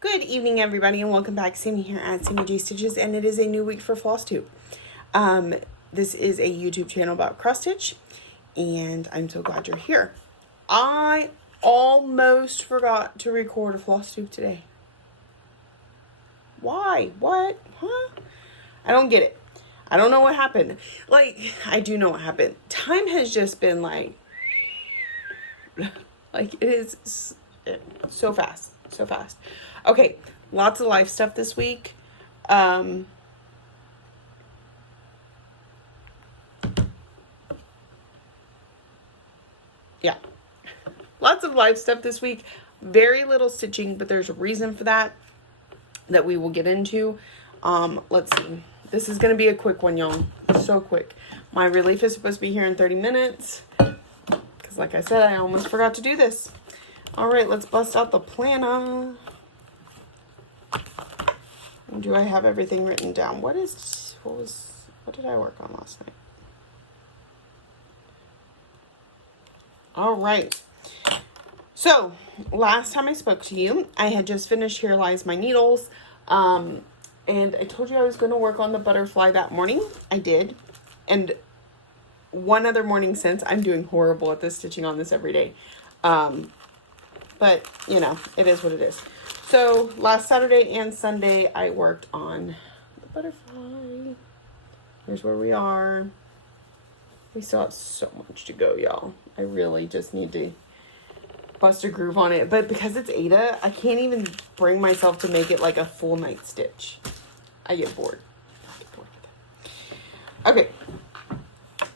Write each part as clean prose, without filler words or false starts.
Good evening, everybody, and welcome back. Sammy here at Sammy J Stitches, and it is a new week for FlossTube. This is a YouTube channel about cross stitch, and I'm so glad you're here. I almost forgot to record a FlossTube today. Why? What? Huh? I don't get it. I don't know what happened. Like, I do know what happened. Time has just been like it is so fast. So fast. Okay, lots of life stuff this week. Yeah, lots of life stuff this week. Very little stitching, but there's a reason for that we will get into. Let's see. This is going to be a quick one, y'all. So quick. My relief is supposed to be here in 30 minutes. Because like I said, I almost forgot to do this. All right, let's bust out the planner. Do I have everything written down? What did I work on last night? All right. So, last time I spoke to you, I had just finished Here Lies My Needles. And I told you I was going to work on the butterfly that morning. I did. And one other morning since, I'm doing horrible at this, stitching on this every day. But, you know, it is what it is. So, last Saturday and Sunday, I worked on the butterfly. Here's where we are. We still have so much to go, y'all. I really just need to bust a groove on it. But because it's Aida, I can't even bring myself to make it like a full night stitch. I get bored. with it. Okay.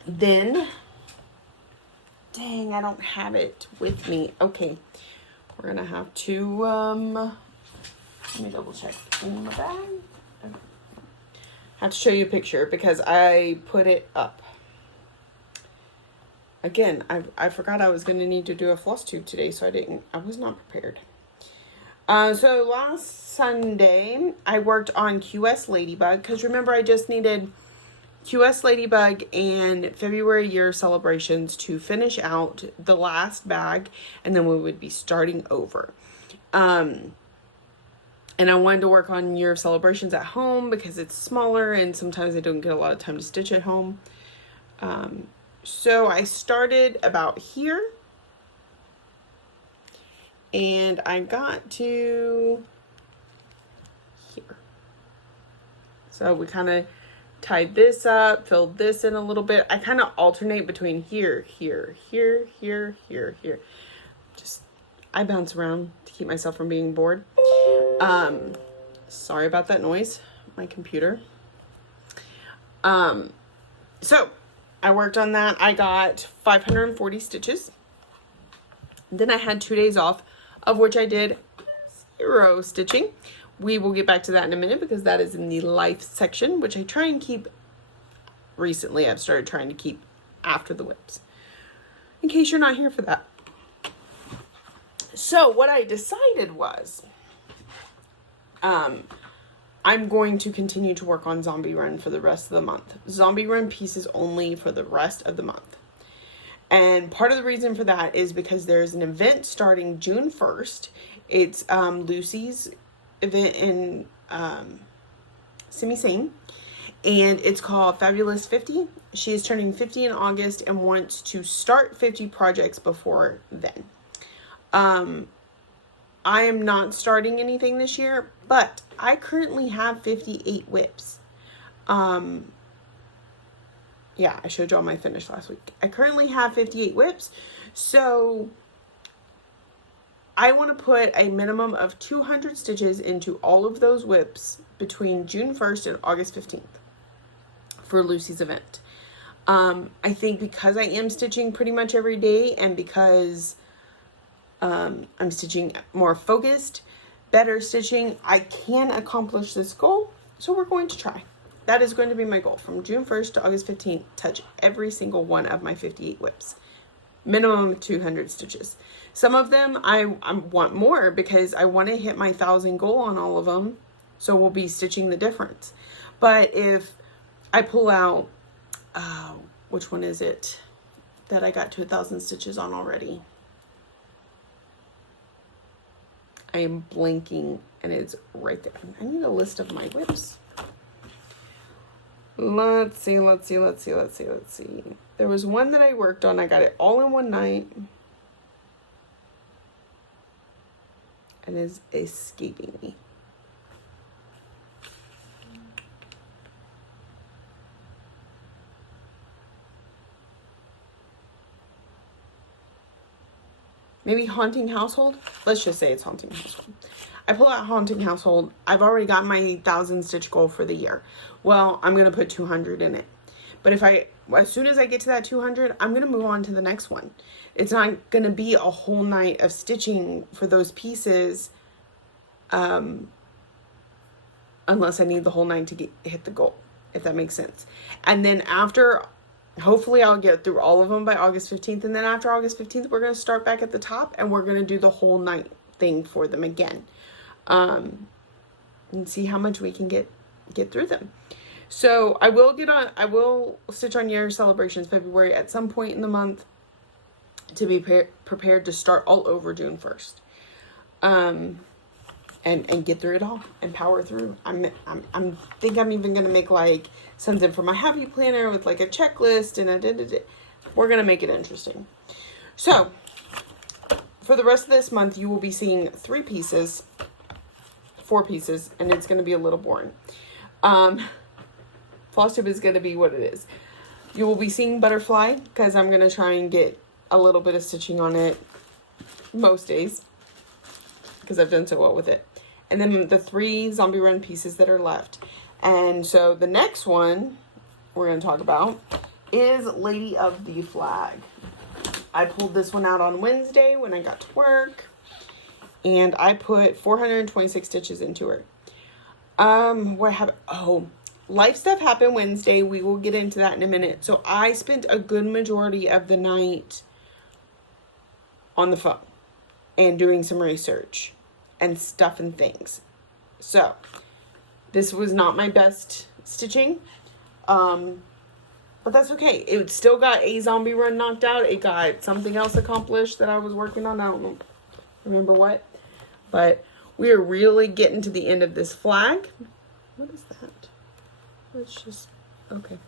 Then, dang, I don't have it with me. Okay. We're going to have to, let me double check in my bag. Okay. I have to show you a picture because I put it up. Again, I forgot I was going to need to do a floss tube today, so I was not prepared. So last Sunday, I worked on QS Ladybug, because remember I just needed QS Ladybug and February Year Celebrations to finish out the last bag, and then we would be starting over. And I wanted to work on Year of Celebrations at home because it's smaller and sometimes I don't get a lot of time to stitch at home. So I started about here and I got to here. So we kind of tied this up, filled this in a little bit. I kind of alternate between here, here, here, here, here, here. Just, I bounce around to keep myself from being bored. Sorry about that noise, my computer. So I worked on that. I got 540 stitches. Then I had 2 days off, of which I did 0 stitching. We will get back to that in a minute because that is in the life section, which I try and keep. Recently, I've started trying to keep after the whips, in case you're not here for that. So what I decided was, I'm going to continue to work on Zombie Run for the rest of the month. Zombie Run pieces only for the rest of the month. And part of the reason for that is because there's an event starting June 1st. It's Lucy's event in Simi Sing, and it's called Fabulous 50. She is turning 50 in August and wants to start 50 projects before then. I am not starting anything this year, but I currently have 58 whips. Yeah, I showed you all my finish last week. I currently have 58 whips, so I want to put a minimum of 200 stitches into all of those whips between June 1st and August 15th for Lucy's event. I think because I am stitching pretty much every day and because I'm stitching more focused, better stitching, I can accomplish this goal, so we're going to try. That is going to be my goal from June 1st to August 15th, touch every single one of my 58 whips. Minimum 200 stitches. Some of them I want more because I want to hit my 1,000 goal on all of them. So we'll be stitching the difference. But if I pull out, which one is it that I got to 1,000 stitches on already? I am blanking, and it's right there. I need a list of my whips. Let's see. There was one that I worked on. I got it all in one night. And is escaping me. Maybe Haunting Household? Let's just say it's Haunting Household. I pull out Haunting Household. I've already got my 1,000 stitch goal for the year. Well, I'm going to put 200 in it. But as soon as I get to that 200, I'm going to move on to the next one. It's not going to be a whole night of stitching for those pieces, unless I need the whole night to hit the goal, if that makes sense. And then after, hopefully I'll get through all of them by August 15th. And then after August 15th, we're going to start back at the top, and we're going to do the whole night thing for them again. And see how much we can get through them. So I will stitch on Year Celebrations February at some point in the month to be prepared to start all over June 1st. And get through it all and power through. I'm even gonna make like something for my happy planner with like a checklist and we're gonna make it interesting. So for the rest of this month, you will be seeing 4 pieces, and it's gonna be a little boring. Floss tube is going to be what it is. You will be seeing Butterfly because I'm going to try and get a little bit of stitching on it most days because I've done so well with it. And then the 3 Zombie Run pieces that are left. And so the next one we're going to talk about is Lady of the Flag. I pulled this one out on Wednesday when I got to work, and I put 426 stitches into her. Life stuff happened Wednesday. We will get into that in a minute. So I spent a good majority of the night on the phone and doing some research and stuff and things. So this was not my best stitching. But that's okay. It still got a zombie run knocked out. It got something else accomplished that I was working on. I don't remember what. But we are really getting to the end of this flag. What is that? It's just, okay.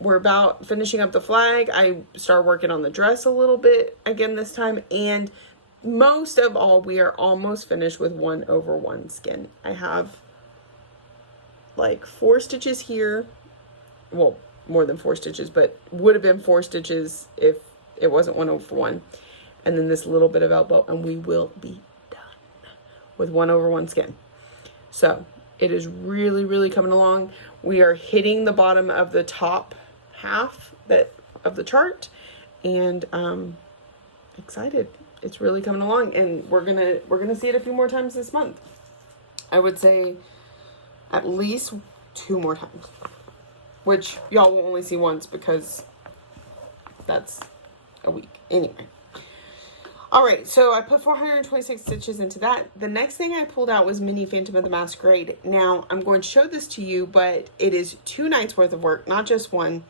We're about finishing up the flag. I started working on the dress a little bit again this time. And most of all, we are almost finished with 1/1 skin. I have like 4 stitches here. Well, more than 4 stitches, but would have been 4 stitches if it wasn't 1/1. And then this little bit of elbow, and we will be done with 1/1 skin. So it is really, really coming along. We are hitting the bottom of the top half of the chart, and excited. It's really coming along, and we're gonna see it a few more times this month. I would say at least 2 more times, which y'all will only see once because that's a week anyway. All right, so I put 426 stitches into that. The next thing I pulled out was Mini Phantom of the Masquerade. Now, I'm going to show this to you, but it is 2 nights worth of work, not just one,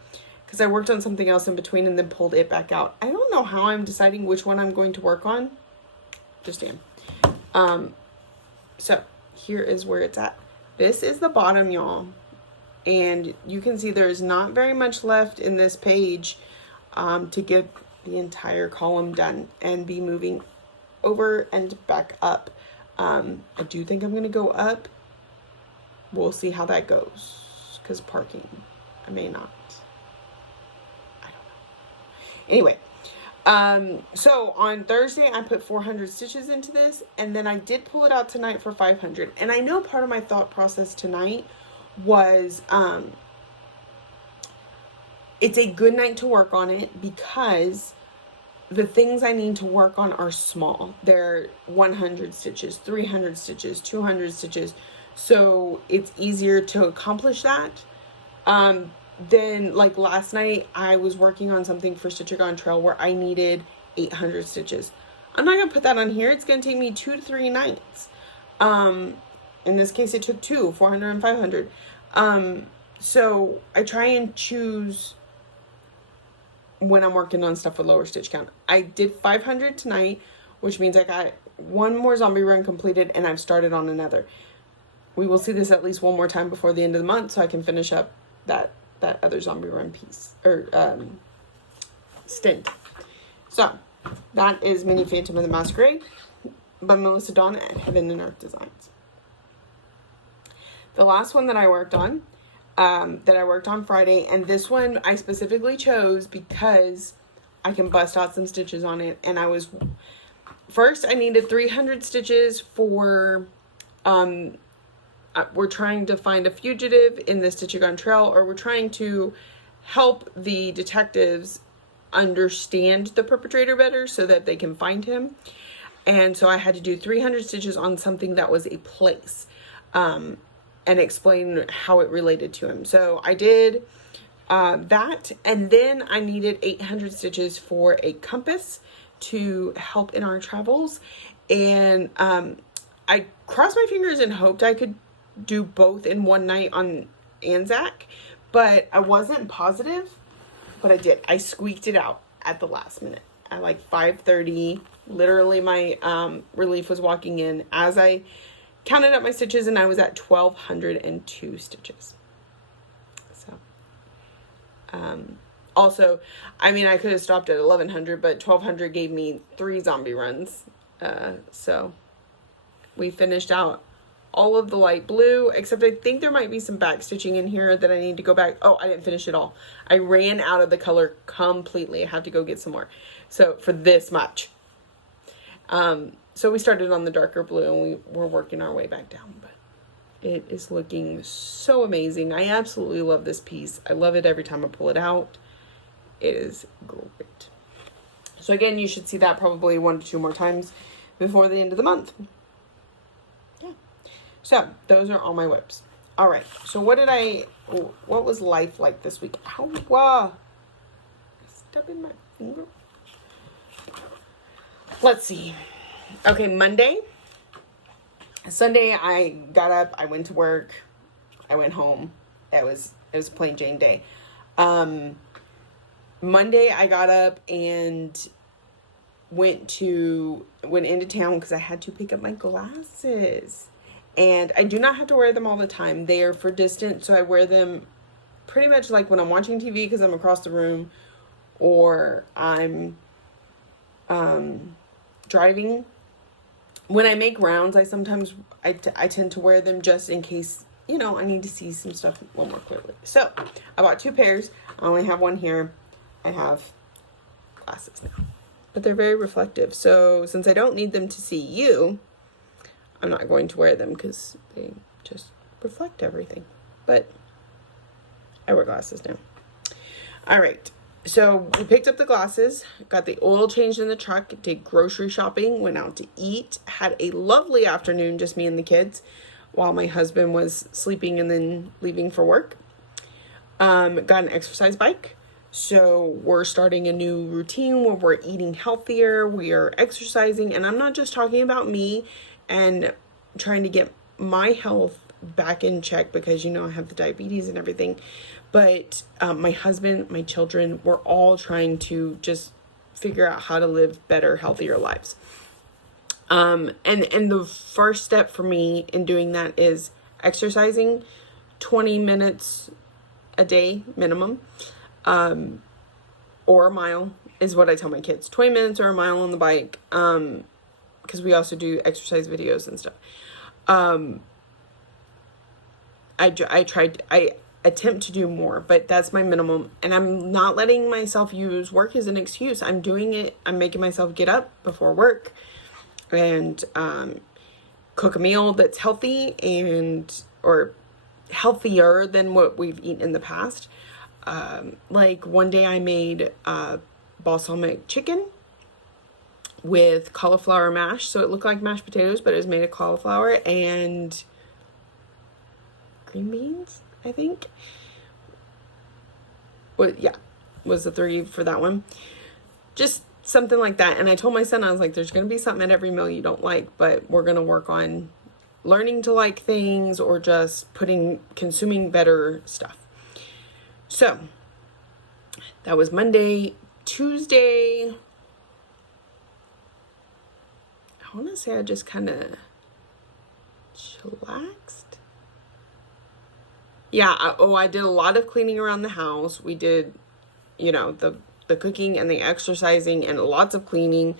because I worked on something else in between and then pulled it back out. I don't know how I'm deciding which one I'm going to work on. Just am. So here is where it's at. This is the bottom, y'all. And you can see there's not very much left in this page to get the entire column done and be moving over and back up. I do think I'm going to go up. We'll see how that goes because parking, I may not. I don't know. Anyway, so on Thursday I put 400 stitches into this, and then I did pull it out tonight for 500. And I know part of my thought process tonight was it's a good night to work on it because the things I need to work on are small. They're 100 stitches, 300 stitches, 200 stitches. So it's easier to accomplish that. Then like last night, I was working on something for Stitch-A-Gone Trail where I needed 800 stitches. I'm not going to put that on here. It's going to take me 2 to 3 nights. In this case, it took 2, 400 and 500. So I try and choose when I'm working on stuff with lower stitch count. I did 500 tonight, which means I got one more zombie run completed, and I've started on another. We will see this at least one more time before the end of the month, so I can finish up that other zombie run piece, or stint. So, that is Mini Phantom of the Masquerade by Melissa Dawn at Heaven and Earth Designs. The last one that I worked on Friday, and this one I specifically chose because I can bust out some stitches on it, and first I needed 300 stitches for, we're trying to find a fugitive in the Stitchagon Trail, or we're trying to help the detectives understand the perpetrator better so that they can find him. And so I had to do 300 stitches on something that was a place, and explain how it related to him. So I did that, and then I needed 800 stitches for a compass to help in our travels. And I crossed my fingers and hoped I could do both in one night on Anzac, but I wasn't positive, but I did. I squeaked it out at the last minute at like 5:30. Literally, my relief was walking in as I counted up my stitches, and I was at 1,202 stitches. So, also, I mean, I could have stopped at 1,100, but 1,200 gave me 3 zombie runs. So we finished out all of the light blue, except I think there might be some back stitching in here that I need to go back. Oh, I didn't finish it all. I ran out of the color completely. I have to go get some more. So for this much. So we started on the darker blue, and we were working our way back down, but it is looking so amazing. I absolutely love this piece. I love it every time I pull it out. It is great. So again, you should see that probably 1 to 2 more times before the end of the month. Yeah. So those are all my whips. All right. So what was life like this week? Ow, step in my finger. Let's see. Okay, Sunday, I got up, I went to work, I went home. It was a plain Jane day. Monday, I got up and went into town because I had to pick up my glasses. And I do not have to wear them all the time. They are for distance, so I wear them pretty much like when I'm watching TV because I'm across the room, or I'm driving. When I make rounds, I tend to wear them just in case, I need to see some stuff a little more clearly. So I bought 2 pairs. I only have one here. I have glasses now, but they're very reflective. So since I don't need them to see you, I'm not going to wear them because they just reflect everything. But I wear glasses now. All right. So we picked up the glasses, got the oil changed in the truck, did grocery shopping, went out to eat, had a lovely afternoon, just me and the kids, while my husband was sleeping and then leaving for work. Got an exercise bike. So we're starting a new routine where we're eating healthier, we are exercising, and I'm not just talking about me and trying to get my health back in check because, I have the diabetes and everything. But my husband, my children, we're all trying to just figure out how to live better, healthier lives. And the first step for me in doing that is exercising 20 minutes a day minimum, or a mile is what I tell my kids. 20 minutes or a mile on the bike, because we also do exercise videos and stuff. I attempt to do more, but that's my minimum, and I'm not letting myself use work as an excuse. I'm doing it. I'm making myself get up before work and cook a meal that's healthy or healthier than what we've eaten in the past. Like one day I made balsamic chicken with cauliflower mash, so it looked like mashed potatoes, but it was made of cauliflower and green beans, I think. Was the 3 for that one. Just something like that. And I told my son, I was like, there's going to be something at every meal you don't like, but we're going to work on learning to like things or just consuming better stuff. So that was Monday. Tuesday. Oh I want to say I just kind of chillaxed. Yeah, I did a lot of cleaning around the house. We did, the cooking and the exercising and lots of cleaning.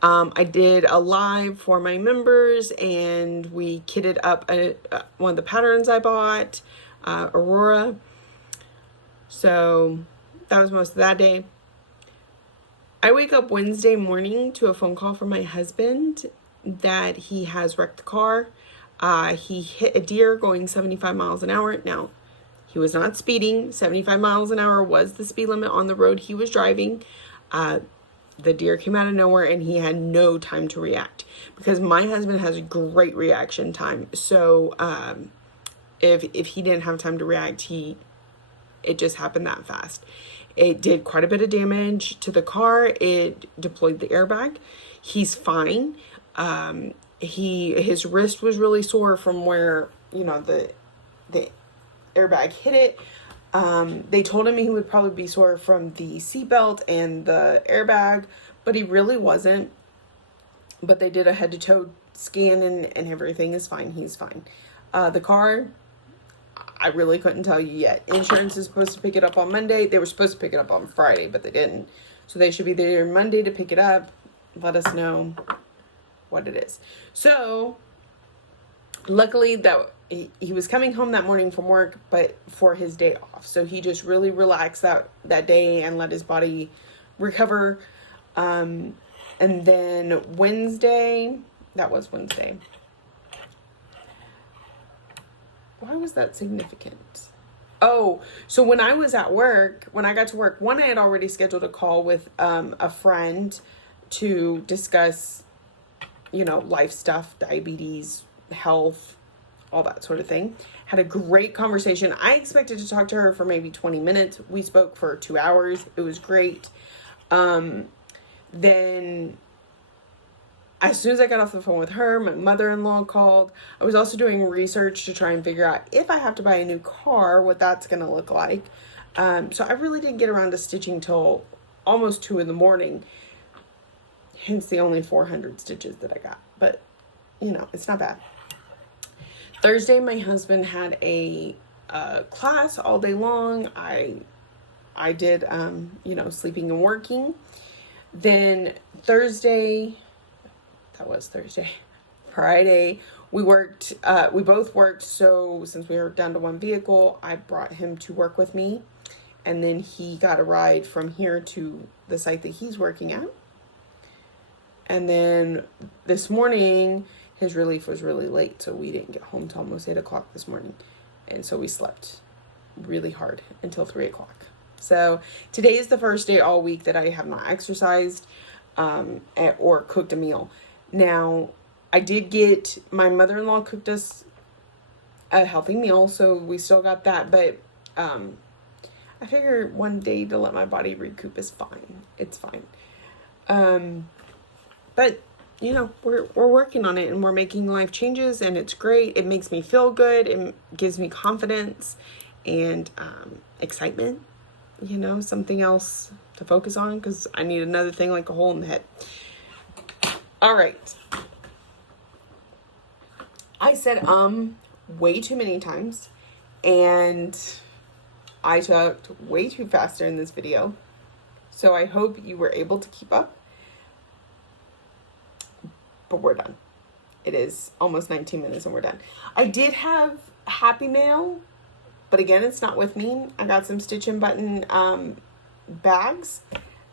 I did a live for my members, and we kitted up one of the patterns I bought, Aurora. So that was most of that day. I wake up Wednesday morning to a phone call from my husband that he has wrecked the car. He hit a deer going 75 miles an hour. Now, he was not speeding. 75 miles an hour was the speed limit on the road he was driving. The deer came out of nowhere, and he had no time to react, because my husband has a great reaction time. So if he didn't have time to react, it just happened that fast. It did quite a bit of damage to the car. It deployed the airbag. He's fine. His wrist was really sore from where, the airbag hit it. They told him he would probably be sore from the seatbelt and the airbag, but he really wasn't. But they did a head to toe scan, and everything is fine. He's fine. The car, I really couldn't tell you yet. Insurance is supposed to pick it up on Monday. They were supposed to pick it up on Friday, but they didn't. So they should be there Monday to pick it up. Let us know what it is. So luckily that he was coming home that morning from work, but for his day off. So he just really relaxed that day and let his body recover. And then Wednesday, that was Wednesday. Why was that significant? Oh, so when I was at work, when I got to work, I had already scheduled a call with a friend to discuss, life stuff, diabetes, health, all that sort of thing. Had a great conversation. I expected to talk to her for maybe 20 minutes. We spoke for 2 hours. It was great. Then as soon as I got off the phone with her, my mother-in-law called. I was also doing research to try and figure out if I have to buy a new car, what that's going to look like. So I really didn't get around to stitching till almost 2 a.m. Hence the only 400 stitches that I got. But, it's not bad. Thursday, my husband had a class all day long. I did, sleeping and working. Then Thursday... That was Thursday. Friday, we both worked. So since we were down to one vehicle, I brought him to work with me. And then he got a ride from here to the site that he's working at. And then this morning, his relief was really late. So we didn't get home till almost 8 o'clock this morning. And so we slept really hard until 3 o'clock. So today is the first day all week that I have not exercised or cooked a meal. Now, I did get, my mother-in-law cooked us a healthy meal, so we still got that, but I figure one day to let my body recoup is fine. It's fine. But, we're working on it, and we're making life changes, and it's great. It makes me feel good. It gives me confidence and excitement, something else to focus on, because I need another thing like a hole in the head. All right. I said way too many times, and I talked way too fast in this video. So I hope you were able to keep up. But we're done. It is almost 19 minutes and we're done. I did have Happy Mail, but again, it's not with me. I got some Stitch and Button bags.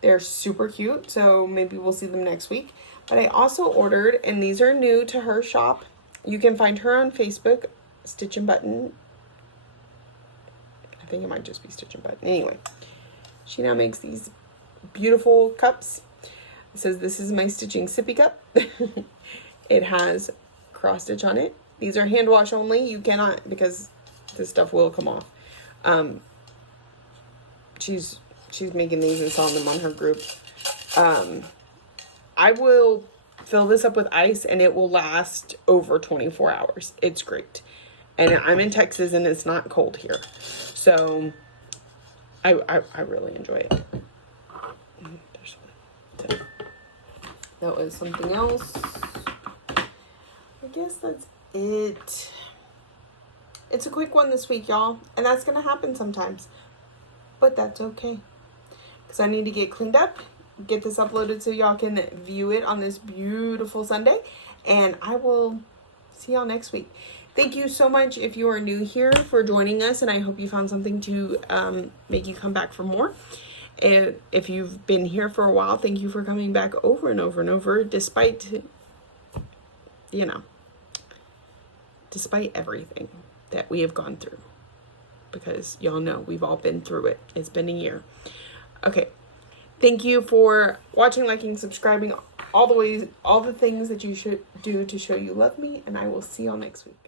They're super cute, so maybe we'll see them next week. But I also ordered, and these are new to her shop. You can find her on Facebook, Stitch and Button. I think it might just be Stitch and Button. Anyway, she now makes these beautiful cups. It says, "This is my stitching sippy cup." It has cross stitch on it. These are hand wash only. You cannot, because this stuff will come off. She's making these and selling them on her group. I will fill this up with ice and it will last over 24 hours. It's great. And I'm in Texas and it's not cold here. So I really enjoy it. That was something else. guess that's it. It's a quick one this week, y'all. And that's going to happen sometimes. But that's okay. Because I need to get cleaned up, get this uploaded so y'all can view it on this beautiful Sunday. And I will see y'all next week. Thank you so much if you are new here for joining us. And I hope you found something to make you come back for more. And if you've been here for a while, thank you for coming back over and over and over, despite, you know, despite everything that we have gone through. Because y'all know we've all been through it. It's been a year. Okay. Thank you for watching, liking, subscribing, all the things that you should do to show you love me. And I will see y'all next week.